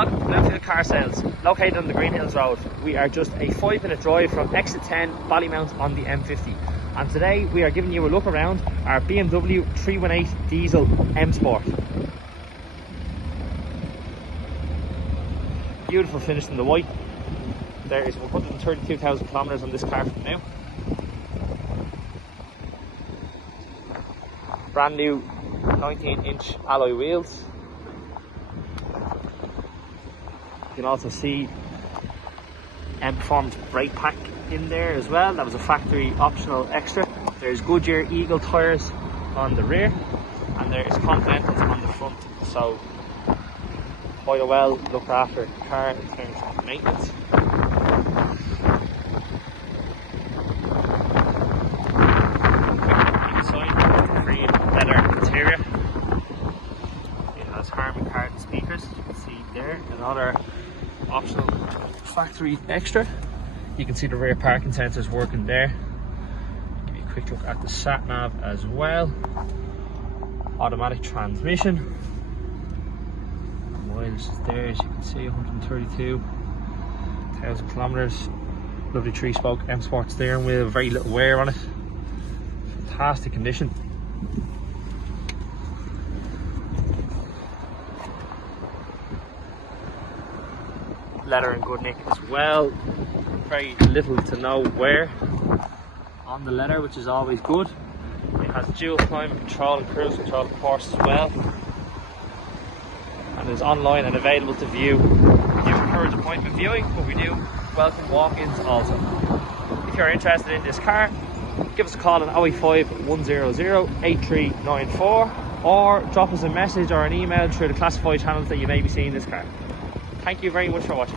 Welcome to Bloomfield Car Sales, located on the Greenhills Road. We are just a 5-minute drive from exit 10 Ballymount on the M50. And today we are giving you a look around our BMW 318 Diesel M Sport. Beautiful finish in the white. There is 132,000 kilometers on this car from now. Brand new 19-inch alloy wheels. You can also see Performance brake pack in there as well. That was a factory optional extra. There's Goodyear Eagle tyres on the rear, and there is Continentals on the front. So quite a well looked after car in terms of maintenance. Inside, green leather interior. It has Harman Kardon speakers. You can see there another optional factory extra. You can see the rear parking sensors working there. Give you a quick look at the sat nav as well. Automatic transmission. Miles is there, as you can see, 132,000 kilometers. Lovely 3-spoke M Sport steering wheel, very little wear on it. Fantastic condition. Leather in good nick as well. Very little to no wear on the leather, which is always good. It has dual climate control and cruise control, of course, as well. And is online and available to view. We do encourage appointment viewing, but we do welcome walk-ins also. If you're interested in this car, give us a call on 085 100 8394 or drop us a message or an email through the classified channels that you may be seeing this car. Thank you very much for watching.